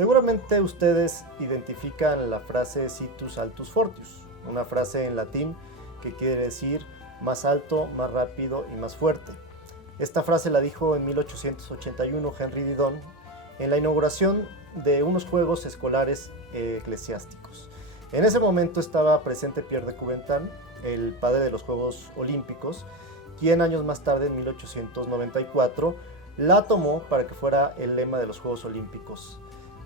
Seguramente ustedes identifican la frase Situs Altus Fortius, una frase en latín que quiere decir más alto, más rápido y más fuerte. Esta frase la dijo en 1881 Henry Didon en la inauguración de unos Juegos Escolares Eclesiásticos. En ese momento estaba presente Pierre de Coubertin, el padre de los Juegos Olímpicos, quien años más tarde, en 1894, la tomó para que fuera el lema de los Juegos Olímpicos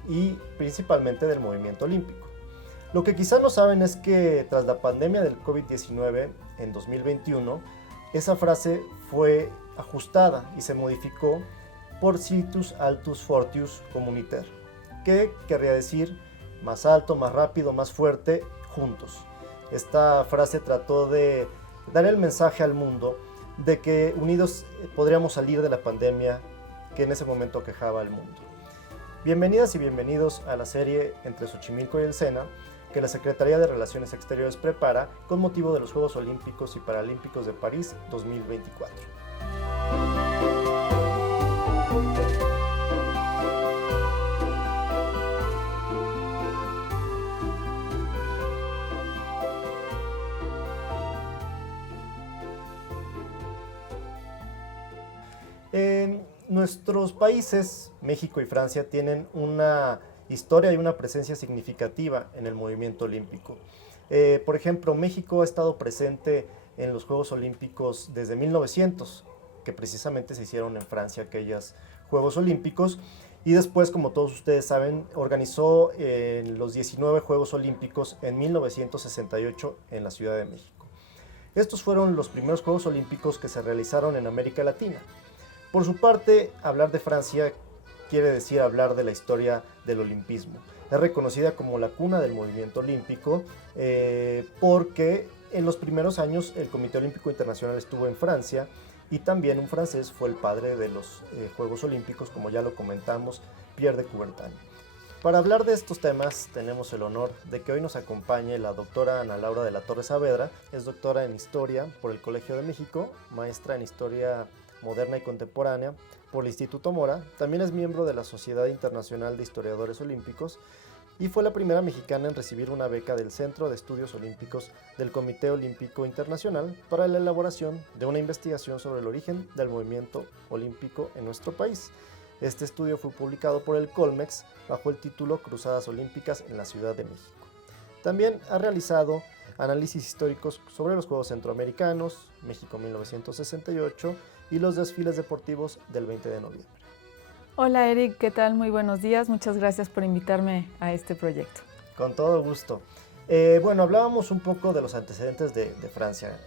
y principalmente del movimiento olímpico. Lo que quizá no saben es que tras la pandemia del COVID-19 en 2021, esa frase fue ajustada y se modificó por Situs Altus Fortius Communiter, que querría decir más alto, más rápido, más fuerte, juntos. Esta frase trató de dar el mensaje al mundo de que unidos podríamos salir de la pandemia que en ese momento aquejaba al mundo. Bienvenidas y bienvenidos a la serie Entre Xochimilco y el SENA, que la Secretaría de Relaciones Exteriores prepara con motivo de los Juegos Olímpicos y Paralímpicos de París 2024. Nuestros países, México y Francia, tienen una historia y una presencia significativa en el movimiento olímpico. Por ejemplo, México ha estado presente en los Juegos Olímpicos desde 1900, que precisamente se hicieron en Francia aquellos Juegos Olímpicos, y después, como todos ustedes saben, organizó los 19 Juegos Olímpicos en 1968 en la Ciudad de México. Estos fueron los primeros Juegos Olímpicos que se realizaron en América Latina. Por su parte, hablar de Francia quiere decir hablar de la historia del olimpismo. Es reconocida como la cuna del movimiento olímpico porque en los primeros años el Comité Olímpico Internacional estuvo en Francia y también un francés fue el padre de los Juegos Olímpicos, como ya lo comentamos, Pierre de Coubertin. Para hablar de estos temas tenemos el honor de que hoy nos acompañe la doctora Ana Laura de la Torre Saavedra. Es doctora en Historia por el Colegio de México, maestra en Historia Moderna y Contemporánea por el Instituto Mora, también es miembro de la Sociedad Internacional de Historiadores Olímpicos y fue la primera mexicana en recibir una beca del Centro de Estudios Olímpicos del Comité Olímpico Internacional para la elaboración de una investigación sobre el origen del movimiento olímpico en nuestro país. Este estudio fue publicado por el Colmex bajo el título Cruzadas Olímpicas en la Ciudad de México. También ha realizado análisis históricos sobre los Juegos Centroamericanos, México 1968 y los desfiles deportivos del 20 de noviembre. Hola Eric, ¿qué tal? Muy buenos días, muchas gracias por invitarme a este proyecto. Con todo gusto. Bueno, hablábamos un poco de los antecedentes de Francia.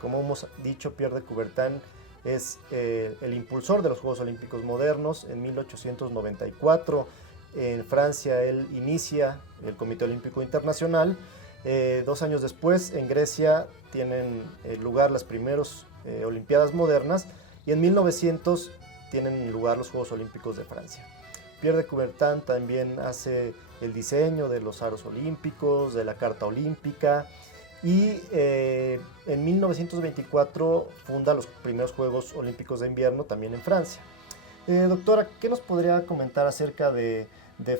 Como hemos dicho, Pierre de Coubertin es el impulsor de los Juegos Olímpicos modernos. En 1894 en Francia él inicia el Comité Olímpico Internacional. 2 años después en Grecia tienen lugar las primeras Olimpiadas modernas y en 1900 tienen lugar los Juegos Olímpicos de Francia. Pierre de Coubertin también hace el diseño de los aros olímpicos, de la Carta Olímpica y en 1924 funda los primeros Juegos Olímpicos de Invierno también en Francia. Doctora, ¿qué nos podría comentar acerca de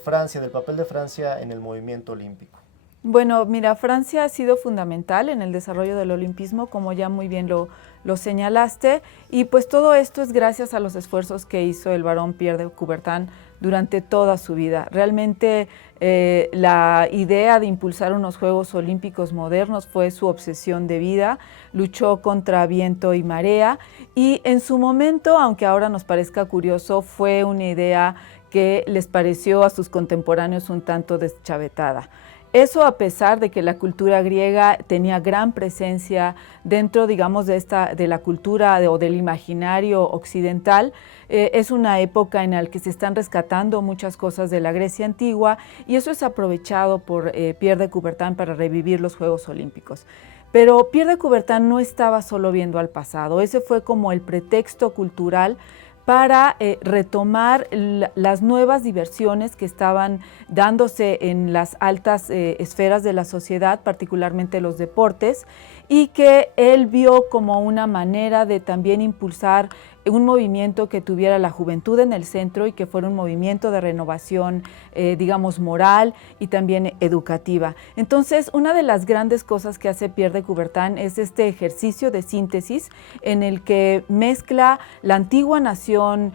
Francia, del papel de Francia en el movimiento olímpico? Bueno, mira, Francia ha sido fundamental en el desarrollo del olimpismo, como ya muy bien lo señalaste, y pues todo esto es gracias a los esfuerzos que hizo el barón Pierre de Coubertin durante toda su vida. Realmente la idea de impulsar unos Juegos Olímpicos modernos fue su obsesión de vida, luchó contra viento y marea, y en su momento, aunque ahora nos parezca curioso, fue una idea que les pareció a sus contemporáneos un tanto deschavetada. Eso a pesar de que la cultura griega tenía gran presencia dentro, digamos, de la cultura o del imaginario occidental. Es una época en la que se están rescatando muchas cosas de la Grecia antigua y eso es aprovechado por Pierre de Coubertin para revivir los Juegos Olímpicos. Pero Pierre de Coubertin no estaba solo viendo al pasado, ese fue como el pretexto cultural para retomar las nuevas diversiones que estaban dándose en las altas esferas de la sociedad, particularmente los deportes, y que él vio como una manera de también impulsar un movimiento que tuviera la juventud en el centro y que fuera un movimiento de renovación, digamos, moral y también educativa. Entonces, una de las grandes cosas que hace Pierre de Coubertin es este ejercicio de síntesis en el que mezcla la antigua noción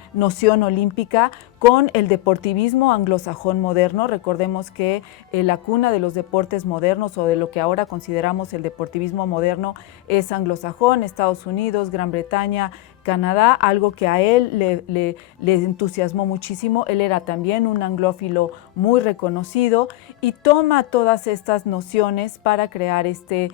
olímpica con el deportivismo anglosajón moderno. Recordemos que la cuna de los deportes modernos o de lo que ahora consideramos el deportivismo moderno es anglosajón, Estados Unidos, Gran Bretaña, Canadá, algo que a él le entusiasmó muchísimo. Él era también un anglófilo muy reconocido y toma todas estas nociones para crear este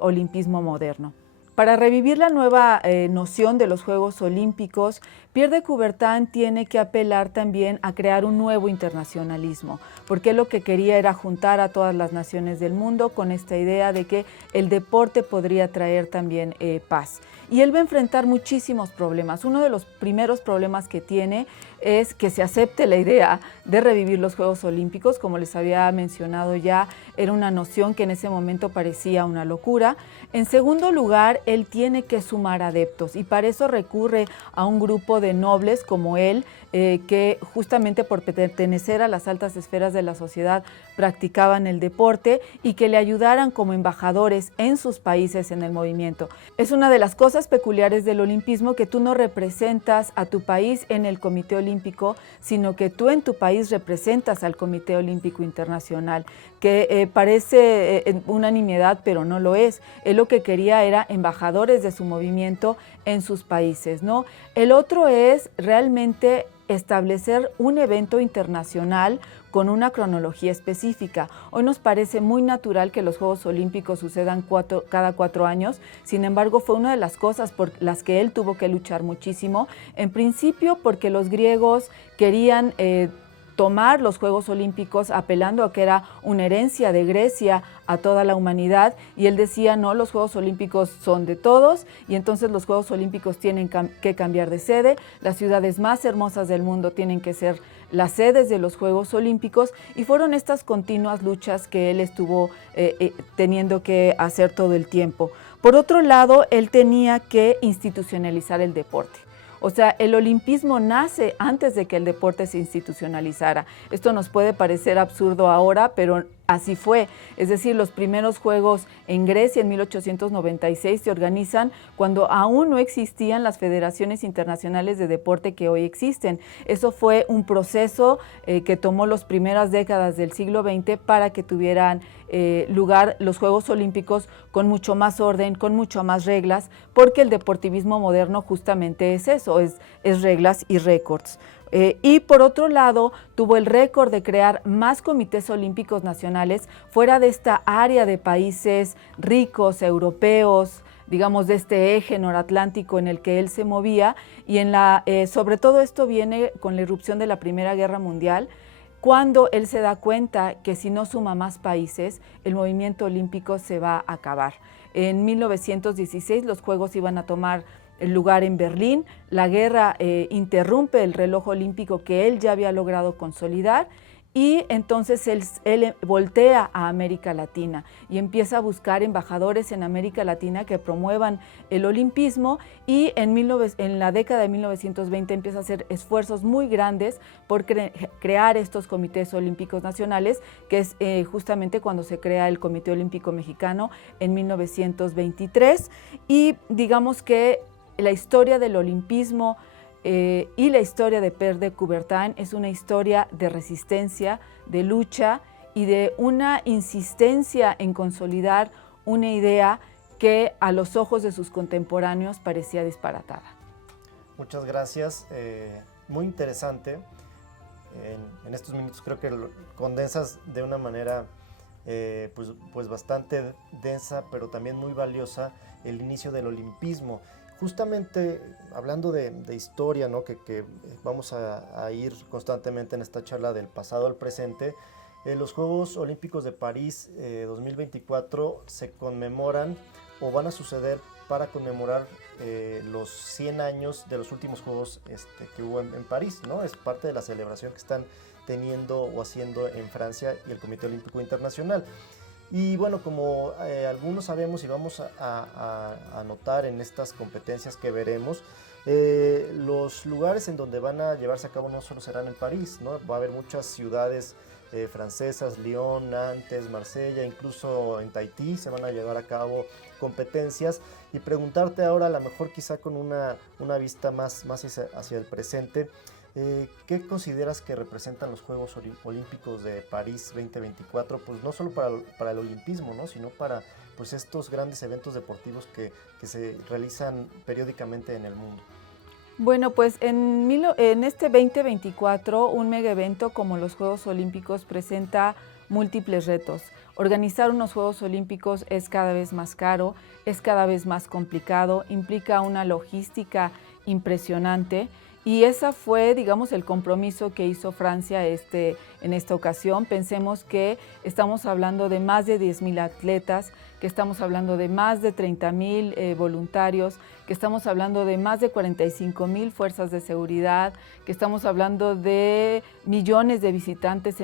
olimpismo moderno. Para revivir la nueva noción de los Juegos Olímpicos, Pierre de Coubertin tiene que apelar también a crear un nuevo internacionalismo, porque lo que quería era juntar a todas las naciones del mundo con esta idea de que el deporte podría traer también paz. Y él va a enfrentar muchísimos problemas. Uno de los primeros problemas que tiene es que se acepte la idea de revivir los Juegos Olímpicos. Como les había mencionado ya, era una noción que en ese momento parecía una locura. En segundo lugar, él tiene que sumar adeptos y para eso recurre a un grupo de nobles como él, que justamente por pertenecer a las altas esferas de la sociedad practicaban el deporte y que le ayudaran como embajadores en sus países en el movimiento. Es una de las cosas peculiares del olimpismo que tú no representas a tu país en el Comité Olímpico, sino que tú en tu país representas al Comité Olímpico Internacional, que parece una nimiedad, pero no lo es. Él lo que quería era embajadores de su movimiento en sus países, ¿no? El otro es realmente establecer un evento internacional con una cronología específica. Hoy nos parece muy natural que los Juegos Olímpicos sucedan cada 4 años, sin embargo fue una de las cosas por las que él tuvo que luchar muchísimo, en principio porque los griegos querían tomar los Juegos Olímpicos apelando a que era una herencia de Grecia a toda la humanidad, y él decía, no, los Juegos Olímpicos son de todos y entonces los Juegos Olímpicos tienen que cambiar de sede, las ciudades más hermosas del mundo tienen que ser las sedes de los Juegos Olímpicos, y fueron estas continuas luchas que él estuvo teniendo que hacer todo el tiempo. Por otro lado, él tenía que institucionalizar el deporte. O sea, el olimpismo nace antes de que el deporte se institucionalizara. Esto nos puede parecer absurdo ahora, pero así fue. Es decir, los primeros Juegos en Grecia en 1896 se organizan cuando aún no existían las federaciones internacionales de deporte que hoy existen. Eso fue un proceso que tomó las primeras décadas del siglo XX para que tuvieran lugar los Juegos Olímpicos con mucho más orden, con mucho más reglas, porque el deportivismo moderno justamente es eso, es reglas y récords. Y por otro lado, tuvo el récord de crear más comités olímpicos nacionales fuera de esta área de países ricos, europeos, digamos de este eje noratlántico en el que él se movía, y sobre todo esto viene con la irrupción de la Primera Guerra Mundial, cuando él se da cuenta que si no suma más países, el movimiento olímpico se va a acabar. En 1916 los Juegos iban a tomar el lugar en Berlín, la guerra interrumpe el reloj olímpico que él ya había logrado consolidar, y entonces él voltea a América Latina y empieza a buscar embajadores en América Latina que promuevan el olimpismo, y en la década de 1920 empieza a hacer esfuerzos muy grandes por crear estos comités olímpicos nacionales, que es justamente cuando se crea el Comité Olímpico Mexicano en 1923, y digamos que la historia del olimpismo y la historia de Pierre de Coubertin es una historia de resistencia, de lucha y de una insistencia en consolidar una idea que a los ojos de sus contemporáneos parecía disparatada. Muchas gracias, muy interesante. En estos minutos creo que lo condensas de una manera pues bastante densa, pero también muy valiosa, el inicio del olimpismo. Justamente hablando de historia, ¿no? que vamos a ir constantemente en esta charla del pasado al presente, los Juegos Olímpicos de París 2024 se conmemoran o van a suceder para conmemorar los 100 años de los últimos Juegos que hubo en París, ¿no? Es parte de la celebración que están teniendo o haciendo en Francia y el Comité Olímpico Internacional. Y bueno, como algunos sabemos y vamos a notar en estas competencias que veremos, los lugares en donde van a llevarse a cabo no solo serán en París, ¿no? Va a haber muchas ciudades francesas, Lyon, Nantes, Marsella, incluso en Tahití se van a llevar a cabo competencias. Y preguntarte ahora, a lo mejor quizá con una vista más hacia el presente, ¿qué consideras que representan los Juegos Olímpicos de París 2024? Pues no solo para el olimpismo, ¿no? Sino para pues, estos grandes eventos deportivos que se realizan periódicamente en el mundo. Bueno, pues en este 2024 un mega evento como los Juegos Olímpicos presenta múltiples retos. Organizar unos Juegos Olímpicos es cada vez más caro, es cada vez más complicado, implica una logística impresionante. Y ese fue, digamos, el compromiso que hizo Francia en esta ocasión. Pensemos que estamos hablando de más de 10,000 atletas, que estamos hablando de más de 30,000 voluntarios, que estamos hablando de más de 45,000 fuerzas de seguridad, que estamos hablando de millones de visitantes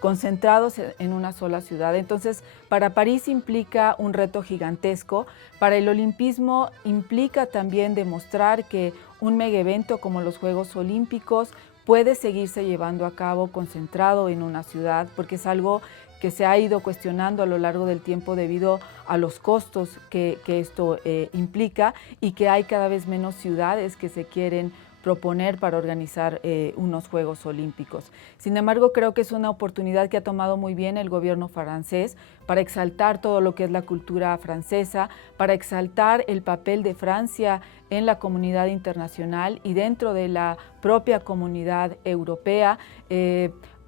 concentrados en una sola ciudad. Entonces, para París implica un reto gigantesco. Para el olimpismo implica también demostrar que un mega evento como los Juegos Olímpicos puede seguirse llevando a cabo concentrado en una ciudad, porque es algo que se ha ido cuestionando a lo largo del tiempo debido a los costos que esto implica y que hay cada vez menos ciudades que se quieren proponer para organizar unos Juegos Olímpicos. Sin embargo, creo que es una oportunidad que ha tomado muy bien el gobierno francés para exaltar todo lo que es la cultura francesa, para exaltar el papel de Francia en la comunidad internacional y dentro de la propia comunidad europea,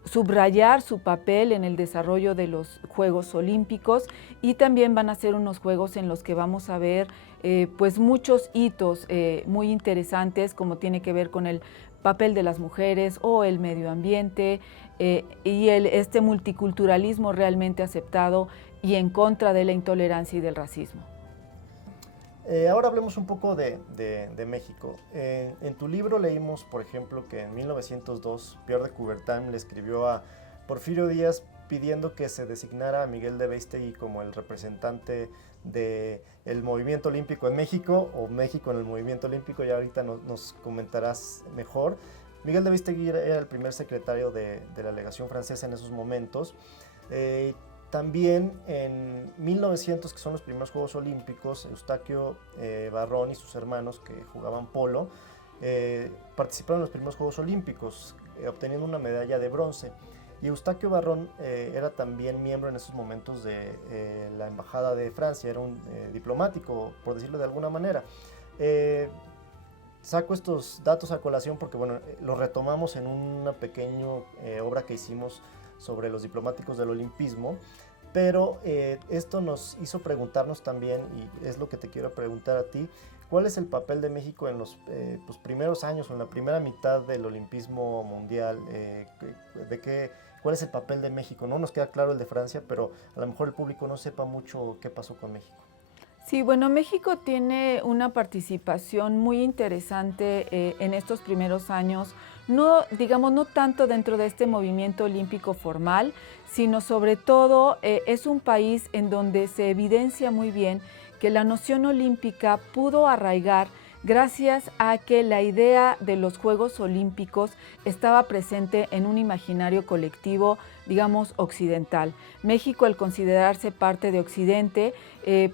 subrayar su papel en el desarrollo de los Juegos Olímpicos, y también van a ser unos Juegos en los que vamos a ver pues muchos hitos muy interesantes, como tiene que ver con el papel de las mujeres o el medio ambiente y este multiculturalismo realmente aceptado y en contra de la intolerancia y del racismo. Ahora hablemos un poco de México. En tu libro leímos, por ejemplo, que en 1902 Pierre de Coubertin le escribió a Porfirio Díaz pidiendo que se designara a Miguel de Beistegui como el representante del movimiento olímpico en México, o México en el movimiento olímpico, y ahorita nos comentarás mejor. Miguel de Beistegui era el primer secretario de la legación francesa en esos momentos. También en 1900, que son los primeros Juegos Olímpicos, Eustaquio Barrón y sus hermanos que jugaban polo participaron en los primeros Juegos Olímpicos, obteniendo una medalla de bronce. Y Eustaquio Barrón era también miembro en esos momentos de la Embajada de Francia, era un diplomático, por decirlo de alguna manera. Saco estos datos a colación porque bueno, los retomamos en una pequeña obra que hicimos sobre los diplomáticos del olimpismo, pero esto nos hizo preguntarnos también, y es lo que te quiero preguntar a ti, ¿cuál es el papel de México en los pues, primeros años o en la primera mitad del olimpismo mundial? ¿Cuál es el papel de México? No nos queda claro el de Francia, pero a lo mejor el público no sepa mucho qué pasó con México. Sí, bueno, México tiene una participación muy interesante en estos primeros años, no, digamos, no tanto dentro de este movimiento olímpico formal, sino sobre todo es un país en donde se evidencia muy bien que la noción olímpica pudo arraigar gracias a que la idea de los Juegos Olímpicos estaba presente en un imaginario colectivo, digamos, occidental. México, al considerarse parte de Occidente,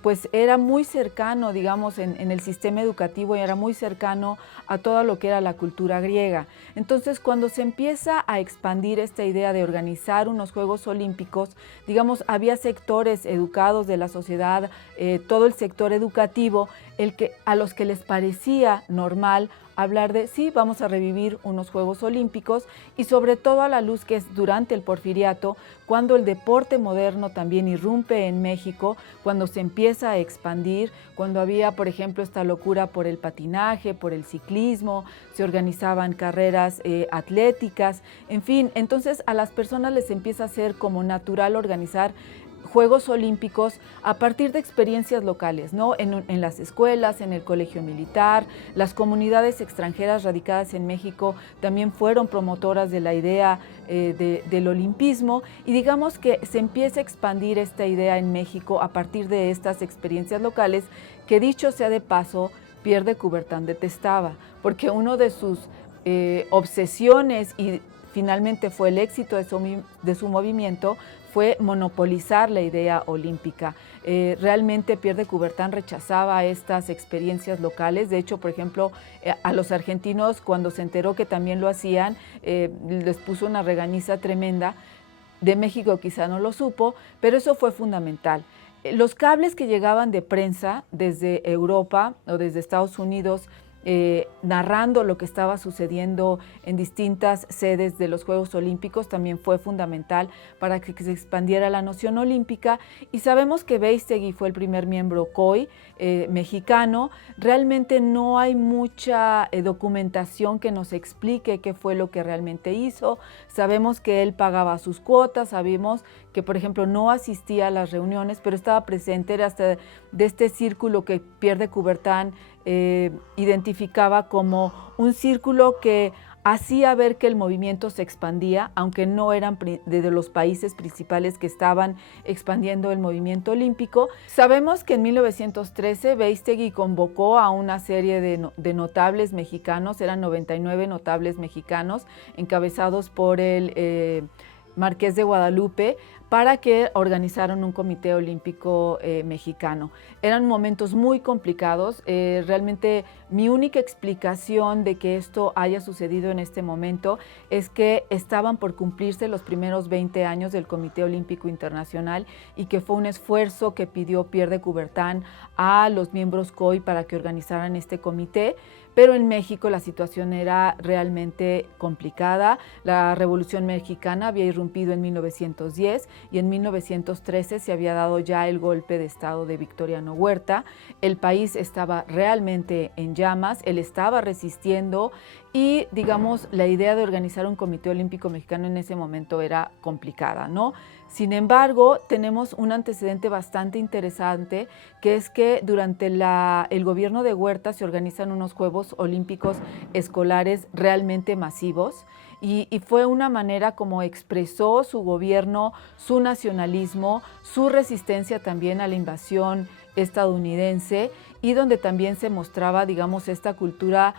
pues era muy cercano, digamos, en el sistema educativo, y era muy cercano a todo lo que era la cultura griega. Entonces, cuando se empieza a expandir esta idea de organizar unos Juegos Olímpicos, digamos, había sectores educados de la sociedad, todo el sector educativo, a los que les parecía normal hablar de, sí, vamos a revivir unos Juegos Olímpicos, y sobre todo a la luz que es durante el Porfiriato, cuando el deporte moderno también irrumpe en México, cuando se empieza a expandir, cuando había, por ejemplo, esta locura por el patinaje, por el ciclismo, se organizaban carreras atléticas, en fin, entonces a las personas les empieza a ser como natural organizar Juegos Olímpicos a partir de experiencias locales, ¿no? En las escuelas, en el colegio militar. Las comunidades extranjeras radicadas en México también fueron promotoras de la idea del olimpismo, y digamos que se empieza a expandir esta idea en México a partir de estas experiencias locales, que dicho sea de paso, Pierre de Coubertin detestaba, porque uno de sus obsesiones, y finalmente fue el éxito de su movimiento, fue monopolizar la idea olímpica. Realmente Pierre de Coubertin rechazaba estas experiencias locales. De hecho, por ejemplo, a los argentinos, cuando se enteró que también lo hacían, les puso una regañiza tremenda. De México quizá no lo supo, pero eso fue fundamental. Los cables que llegaban de prensa desde Europa o desde Estados Unidos, narrando lo que estaba sucediendo en distintas sedes de los Juegos Olímpicos, también fue fundamental para que se expandiera la noción olímpica. Y sabemos que Beistegui fue el primer miembro COI mexicano. Realmente no hay mucha documentación que nos explique qué fue lo que realmente hizo. Sabemos que él pagaba sus cuotas, sabemos que, por ejemplo, no asistía a las reuniones, pero estaba presente, era hasta de este círculo que Pierre de Coubertin identificaba como un círculo que hacía ver que el movimiento se expandía, aunque no eran de los países principales que estaban expandiendo el movimiento olímpico. Sabemos que en 1913 Beistegui convocó a una serie de notables mexicanos, eran 99 notables mexicanos, encabezados por el Marqués de Guadalupe, para que organizaran un comité olímpico mexicano. Eran momentos muy complicados. Realmente mi única explicación de que esto haya sucedido en este momento es que estaban por cumplirse los primeros 20 años del Comité Olímpico Internacional, y que fue un esfuerzo que pidió Pierre de Coubertin a los miembros COI para que organizaran este comité. Pero en México la situación era realmente complicada. La Revolución Mexicana había irrumpido en 1910 y en 1913 se había dado ya el golpe de Estado de Victoriano Huerta. El país estaba realmente en llamas, él estaba resistiendo, y, digamos, la idea de organizar un Comité Olímpico Mexicano en ese momento era complicada, ¿no? Sin embargo, tenemos un antecedente bastante interesante, que es que durante el gobierno de Huerta se organizan unos Juegos Olímpicos escolares realmente masivos, y fue una manera como expresó su gobierno, su nacionalismo, su resistencia también a la invasión estadounidense, y donde también se mostraba, digamos, esta cultura.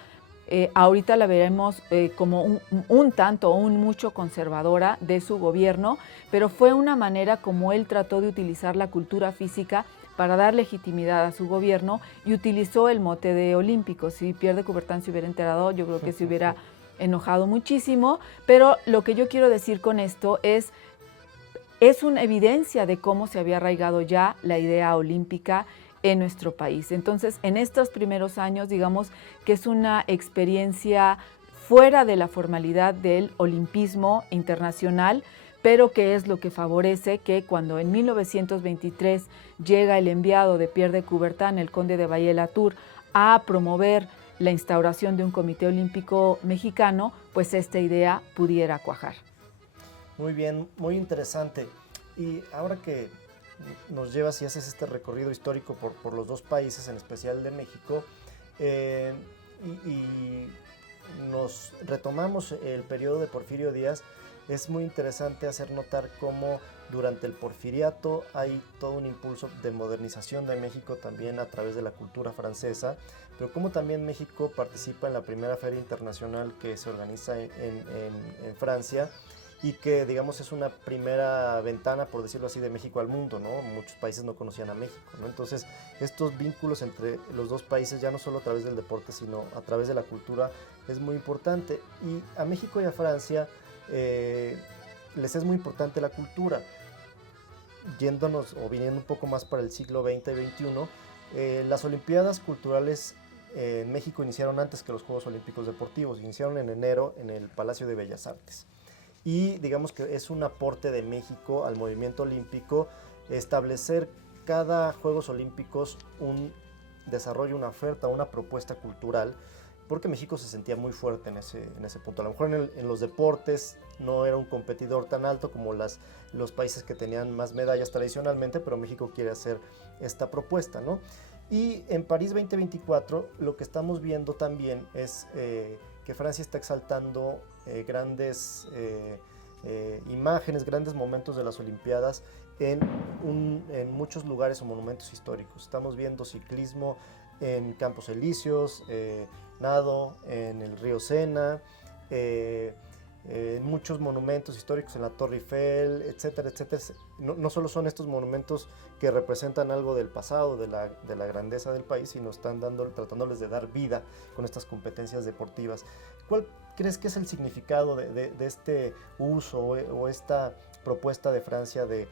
Ahorita la veremos como un tanto o un mucho conservadora de su gobierno, pero fue una manera como él trató de utilizar la cultura física para dar legitimidad a su gobierno, y utilizó el mote de olímpico. Si Pierre de Coubertin se hubiera enterado, yo creo que se hubiera enojado muchísimo, pero lo que yo quiero decir con esto es una evidencia de cómo se había arraigado ya la idea olímpica en nuestro país. Entonces, en estos primeros años, digamos que es una experiencia fuera de la formalidad del olimpismo internacional, pero que es lo que favorece que cuando en 1923 llega el enviado de Pierre de Coubertin, el conde de Baye-Latour, a promover la instauración de un Comité Olímpico Mexicano, pues esta idea pudiera cuajar. Muy bien, muy interesante. Y ahora que nos llevas y haces este recorrido histórico por los dos países, en especial de México, y nos retomamos el periodo de Porfirio Díaz, es muy interesante hacer notar cómo durante el porfiriato hay todo un impulso de modernización de México también a través de la cultura francesa, pero cómo también México participa en la primera feria internacional que se organiza en Francia, y que, digamos, es una primera ventana, por decirlo así, de México al mundo, ¿no? Muchos países no conocían a México, ¿no? Entonces, estos vínculos entre los dos países, ya no solo a través del deporte, sino a través de la cultura, es muy importante. Y a México y a Francia les es muy importante la cultura. Yéndonos o viniendo un poco más para el siglo XX y XXI, las Olimpiadas Culturales en México iniciaron antes que los Juegos Olímpicos Deportivos, iniciaron en enero en el Palacio de Bellas Artes. Y digamos que es un aporte de México al movimiento olímpico establecer cada Juegos Olímpicos un desarrollo, una oferta, una propuesta cultural porque México se sentía muy fuerte en ese punto. A lo mejor en los deportes no era un competidor tan alto como los países que tenían más medallas tradicionalmente, pero México quiere hacer esta propuesta, ¿no? Y en París 2024 lo que estamos viendo también es que Francia está exaltando grandes imágenes, grandes momentos de las Olimpiadas en muchos lugares o monumentos históricos. Estamos viendo ciclismo en Campos Elíseos, nado en el río Sena, en muchos monumentos históricos, en la Torre Eiffel, etcétera, etcétera. No solo son estos monumentos que representan algo del pasado, de la grandeza del país, sino están tratándoles de dar vida con estas competencias deportivas. ¿Cuál crees que es el significado de este uso o esta propuesta de Francia de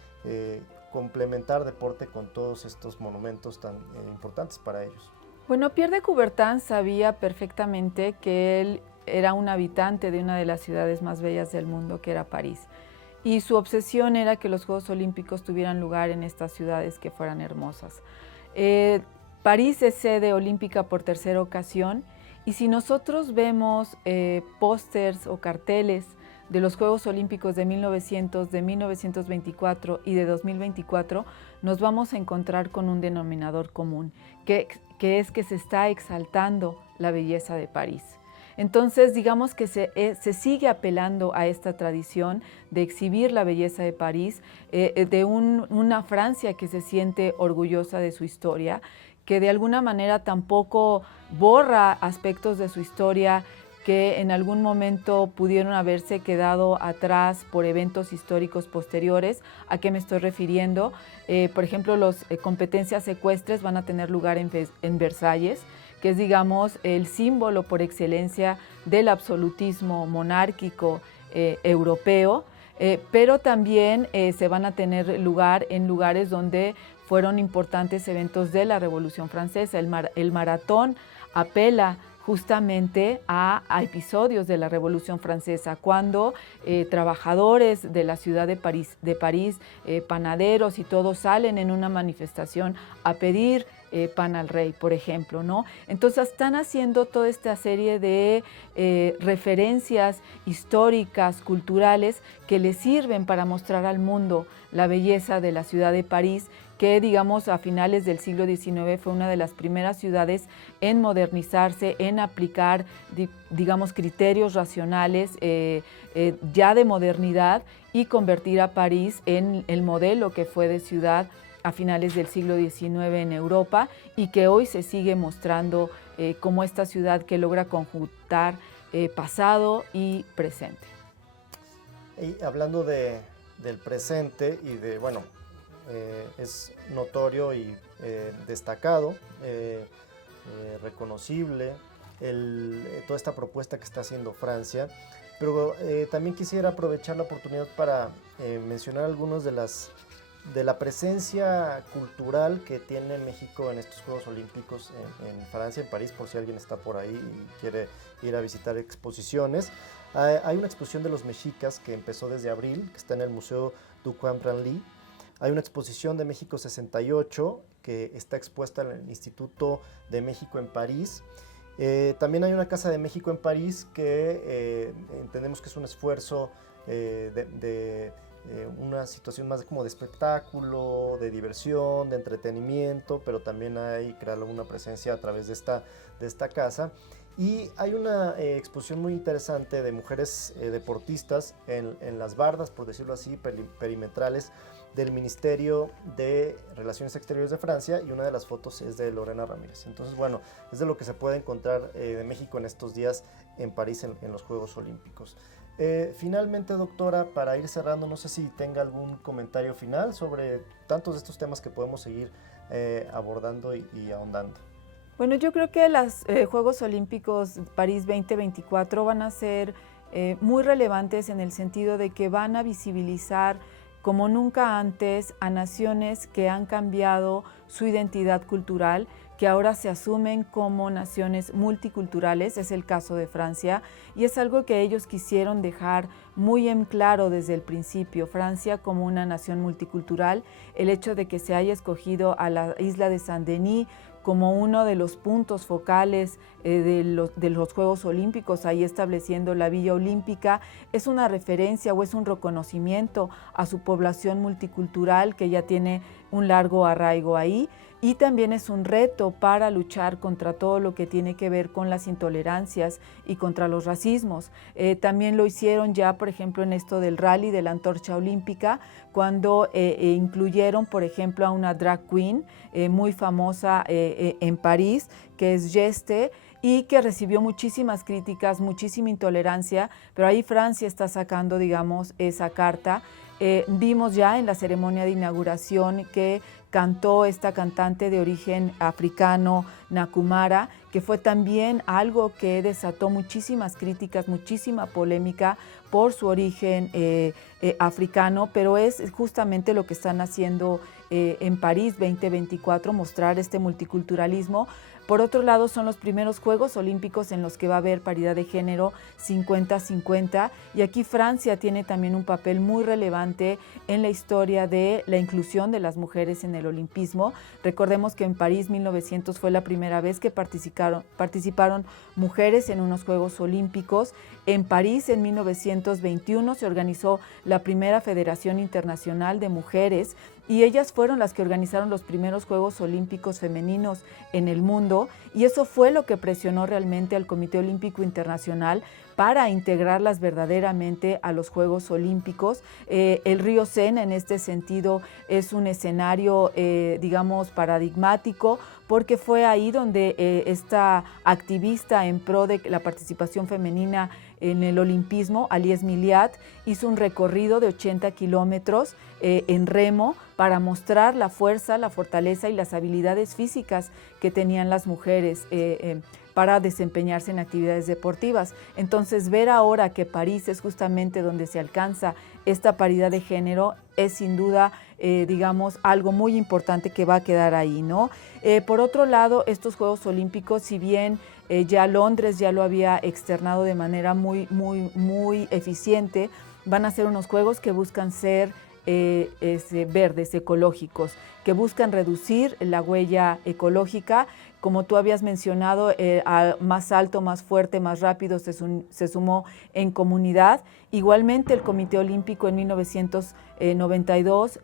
complementar deporte con todos estos monumentos tan importantes para ellos? Bueno, Pierre de Coubertin sabía perfectamente que él era un habitante de una de las ciudades más bellas del mundo, que era París. Y su obsesión era que los Juegos Olímpicos tuvieran lugar en estas ciudades que fueran hermosas. París es sede olímpica por tercera ocasión, y si nosotros vemos pósters o carteles de los Juegos Olímpicos de 1900, de 1924 y de 2024, nos vamos a encontrar con un denominador común, que es que se está exaltando la belleza de París. Entonces, digamos que se sigue apelando a esta tradición de exhibir la belleza de París, de una Francia que se siente orgullosa de su historia, que de alguna manera tampoco borra aspectos de su historia que en algún momento pudieron haberse quedado atrás por eventos históricos posteriores. ¿A qué me estoy refiriendo? Por ejemplo, las competencias ecuestres van a tener lugar en Versalles, que es, digamos, el símbolo por excelencia del absolutismo monárquico europeo, pero también se van a tener lugar en lugares donde fueron importantes eventos de la Revolución Francesa. El maratón apela justamente a episodios de la Revolución Francesa, cuando trabajadores de la ciudad de París, panaderos y todos salen en una manifestación a pedir pan al rey, por ejemplo, ¿no? Entonces están haciendo toda esta serie de referencias históricas, culturales, que les sirven para mostrar al mundo la belleza de la ciudad de París, que, digamos, a finales del siglo XIX fue una de las primeras ciudades en modernizarse, en aplicar, digamos, criterios racionales ya de modernidad, y convertir a París en el modelo que fue de ciudad a finales del siglo XIX en Europa, y que hoy se sigue mostrando como esta ciudad que logra conjuntar pasado y presente. Y hablando del presente y de, bueno, es notorio y destacado, reconocible toda esta propuesta que está haciendo Francia, pero también quisiera aprovechar la oportunidad para mencionar algunos de la presencia cultural que tiene México en estos Juegos Olímpicos en Francia, en París, por si alguien está por ahí y quiere ir a visitar exposiciones. Hay una exposición de los mexicas que empezó desde abril, que está en el Museo du Coin Branly. Hay una exposición de México 68 que está expuesta en el Instituto de México en París. También hay una Casa de México en París que entendemos que es un esfuerzo de una situación más como de espectáculo, de diversión, de entretenimiento, pero también hay crear una presencia a través de esta casa. Y hay una exposición muy interesante de mujeres deportistas en las bardas, por decirlo así, perimetrales del Ministerio de Relaciones Exteriores de Francia, y una de las fotos es de Lorena Ramírez. Entonces, bueno, es de lo que se puede encontrar de México en estos días en París en los Juegos Olímpicos. Finalmente, doctora, para ir cerrando, no sé si tenga algún comentario final sobre tantos de estos temas que podemos seguir abordando y ahondando. Bueno, yo creo que los Juegos Olímpicos París 2024 van a ser muy relevantes en el sentido de que van a visibilizar como nunca antes a naciones que han cambiado su identidad cultural, que ahora se asumen como naciones multiculturales. Es el caso de Francia, y es algo que ellos quisieron dejar muy en claro desde el principio. Francia como una nación multicultural, el hecho de que se haya escogido a la isla de Saint-Denis como uno de los puntos focales de los Juegos Olímpicos, ahí estableciendo la Villa Olímpica, es una referencia o es un reconocimiento a su población multicultural que ya tiene un largo arraigo ahí, y también es un reto para luchar contra todo lo que tiene que ver con las intolerancias y contra los racismos. También lo hicieron ya, por ejemplo, en esto del rally de la antorcha olímpica, cuando incluyeron, por ejemplo, a una drag queen muy famosa en París, que es Geste, y que recibió muchísimas críticas, muchísima intolerancia, pero ahí Francia está sacando, digamos, esa carta. Vimos ya en la ceremonia de inauguración que cantó esta cantante de origen africano, Nakumara, que fue también algo que desató muchísimas críticas, muchísima polémica por su origen africano, pero es justamente lo que están haciendo en París 2024, mostrar este multiculturalismo. Por otro lado, son los primeros Juegos Olímpicos en los que va a haber paridad de género 50-50, y aquí Francia tiene también un papel muy relevante en la historia de la inclusión de las mujeres en el olimpismo. Recordemos que en París 1900 fue la primera vez que participaron mujeres en unos Juegos Olímpicos. En París, en 1921, se organizó la primera Federación Internacional de Mujeres, y ellas fueron las que organizaron los primeros Juegos Olímpicos femeninos en el mundo, y eso fue lo que presionó realmente al Comité Olímpico Internacional para integrarlas verdaderamente a los Juegos Olímpicos. El río Sena, en este sentido, es un escenario, digamos, paradigmático, porque fue ahí donde esta activista en pro de la participación femenina en el olimpismo, Alice Milliat, hizo un recorrido de 80 kilómetros en remo para mostrar la fuerza, la fortaleza y las habilidades físicas que tenían las mujeres para desempeñarse en actividades deportivas. Entonces, ver ahora que París es justamente donde se alcanza esta paridad de género es sin duda, digamos, algo muy importante que va a quedar ahí, ¿no? Por otro lado, estos Juegos Olímpicos, si bien ya Londres ya lo había externado de manera muy eficiente, van a ser unos Juegos que buscan ser verdes, ecológicos, que buscan reducir la huella ecológica. Como tú habías mencionado, más alto, más fuerte, más rápido se sumó en comunidad. Igualmente el Comité Olímpico en 1992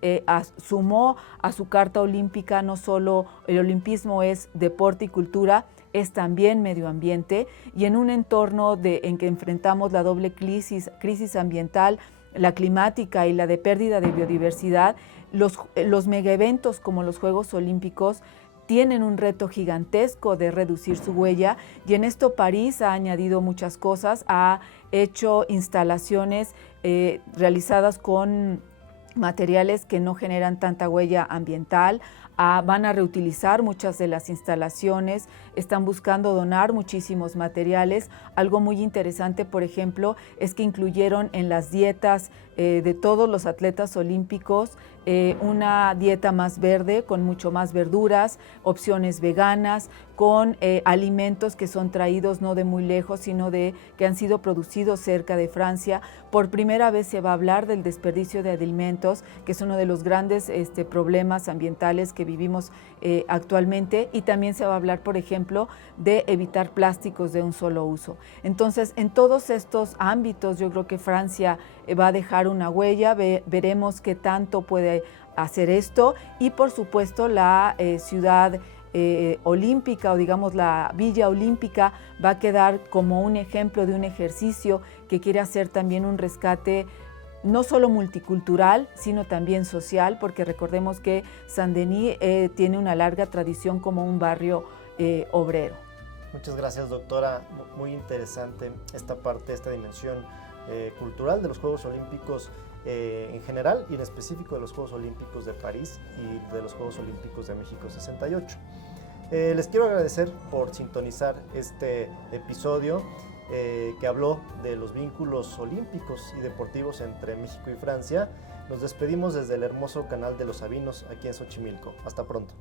sumó a su Carta Olímpica no solo el olimpismo es deporte y cultura, es también medio ambiente, y en un entorno en que enfrentamos la doble crisis ambiental, la climática y la de pérdida de biodiversidad, los megaeventos como los Juegos Olímpicos tienen un reto gigantesco de reducir su huella, y en esto París ha añadido muchas cosas, ha hecho instalaciones realizadas con materiales que no generan tanta huella ambiental, van a reutilizar muchas de las instalaciones, están buscando donar muchísimos materiales. Algo muy interesante, por ejemplo, es que incluyeron en las dietas de todos los atletas olímpicos una dieta más verde, con mucho más verduras, opciones veganas, con alimentos que son traídos no de muy lejos, sino que han sido producidos cerca de Francia. Por primera vez se va a hablar del desperdicio de alimentos, que es uno de los grandes problemas ambientales que vivimos actualmente, y también se va a hablar, por ejemplo, de evitar plásticos de un solo uso. Entonces, en todos estos ámbitos, yo creo que Francia va a dejar una huella, veremos qué tanto puede hacer esto, y por supuesto la ciudad olímpica, o digamos la Villa Olímpica, va a quedar como un ejemplo de un ejercicio que quiere hacer también un rescate no solo multicultural, sino también social, porque recordemos que Saint-Denis tiene una larga tradición como un barrio obrero. Muchas gracias, doctora. Muy interesante esta parte, esta dimensión cultural de los Juegos Olímpicos en general, y en específico de los Juegos Olímpicos de París y de los Juegos Olímpicos de México 68. Les quiero agradecer por sintonizar este episodio que habló de los vínculos olímpicos y deportivos entre México y Francia. Nos despedimos desde el hermoso canal de Los Sabinos, aquí en Xochimilco. Hasta pronto.